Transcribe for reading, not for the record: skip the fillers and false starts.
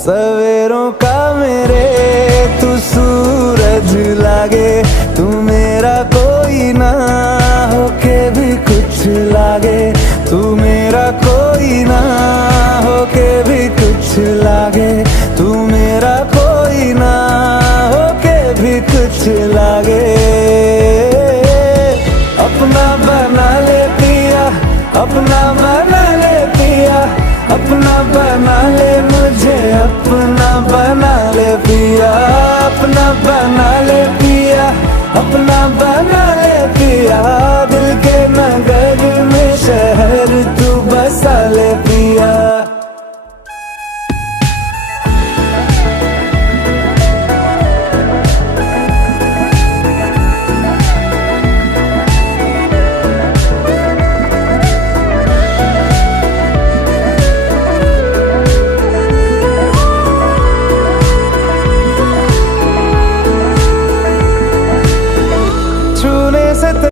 सवेरों का मेरे तू सूरज लागे, तू मेरा कोई ना होके भी कुछ लागे, तू मेरा कोई ना होके भी कुछ लागे, तू मेरा कोई ना होके भी कुछ लागे। अपना बना ले पिया, अपना बना ले पिया, अपना बना ले मुझे, अपना बना ले पिया, अपना बना ले पिया, अपना बना ले पिया। दिल के नगर में शहर तू बसा ले पिया।